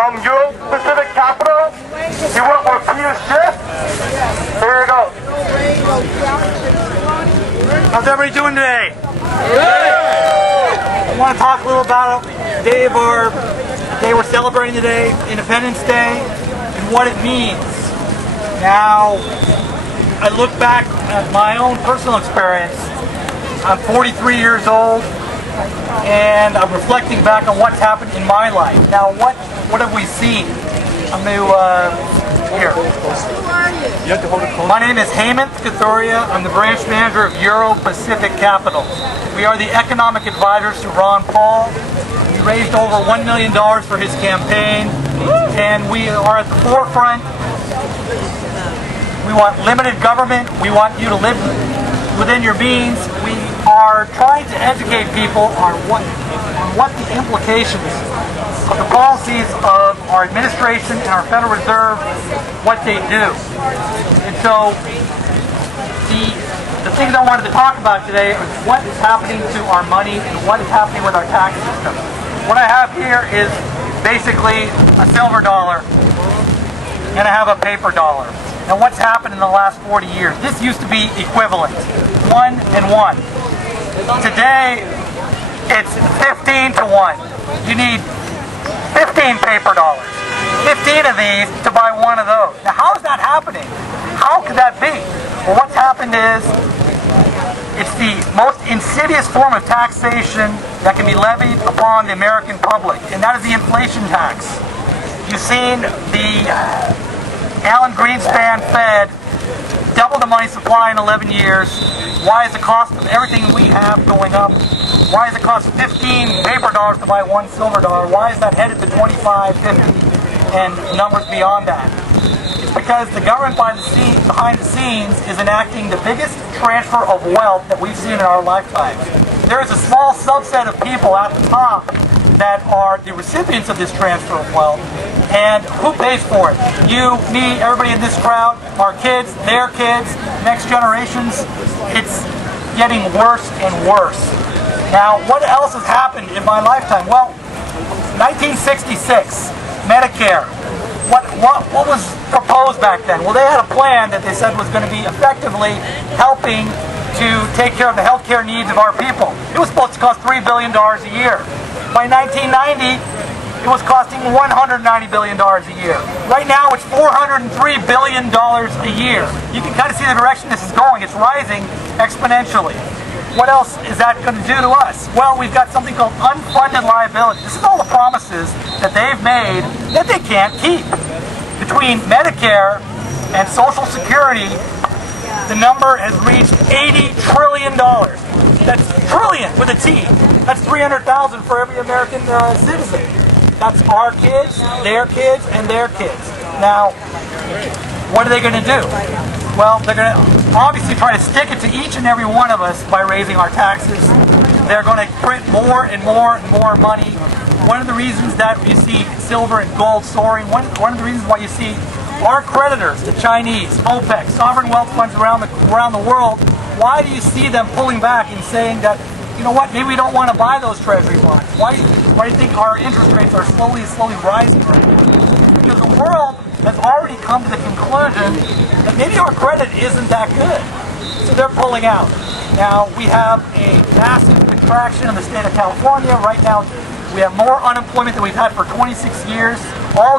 from Euro Pacific Capital. He worked for Schiff. Here you go. How's everybody doing today? I want to talk a little about the day of our day we're celebrating today, Independence Day, and what it means. Now, I look back at my own personal experience. I'm 43 years old, and I'm reflecting back on what's happened in my life. Now, what have we seen? I'm going to here. My name is Hemant Kathuria. I'm the branch manager of Euro Pacific Capital. We are the economic advisors to Ron Paul. We raised over $1 million for his campaign, and we are at the forefront. We want limited government. We want you to live within your means. We are trying to educate people on what the implications of the policies of our administration and our Federal Reserve, what they do. And so the things I wanted to talk about today is what is happening to our money and what is happening with our tax system. What I have here is basically a silver dollar, and I have a paper dollar. Now, what's happened in the last 40 years? This used to be equivalent, 1 and 1. Today, it's 15 to 1. You need 15 paper dollars, 15 of these to buy one of those. Now, how is that happening? How could that be? Well, what's happened is it's the most insidious form of taxation that can be levied upon the American public, and that is the inflation tax. You've seen the Alan Greenspan Fed double the money supply in 11 years. Why is the cost of everything we have going up? Why does it cost 15 paper dollars to buy one silver dollar? Why is that headed to 25, 50, and numbers beyond that? It's because the government behind the scenes is enacting the biggest transfer of wealth that we've seen in our lifetimes. There is a small subset of people at the top that are the recipients of this transfer of wealth. And who pays for it? You, me, everybody in this crowd, our kids, their kids, next generations. It's getting worse and worse. Now, what else has happened in my lifetime? Well, 1966, Medicare. What was proposed back then? Well, they had a plan that they said was going to be effectively helping to take care of the health care needs of our people. It was supposed to cost $3 billion a year. By 1990, it was costing $190 billion a year. Right now, it's $403 billion a year. You can kind of see the direction this is going. It's rising exponentially. What else is that going to do to us? Well, we've got something called unfunded liability. This is all the promises that they've made that they can't keep. Between Medicare and Social Security, the number has reached $80 trillion. That's trillion with a T. That's 300,000 for every American citizen. That's our kids, and their kids. Now, what are they going to do? Well, they're going to obviously try to stick it to each and every one of us by raising our taxes. They're going to print more and more and more money. One of the reasons that you see silver and gold soaring, one of the reasons why you see our creditors, the Chinese, OPEC, sovereign wealth funds around the world, why do you see them pulling back and saying that, you know what, maybe we don't want to buy those treasury bonds? Why do you think our interest rates are slowly rising right now? Because the world has already come to the conclusion that maybe our credit isn't that good. So they're pulling out. Now, we have a massive contraction in the state of California. Right now, we have more unemployment than we've had for 26 years. All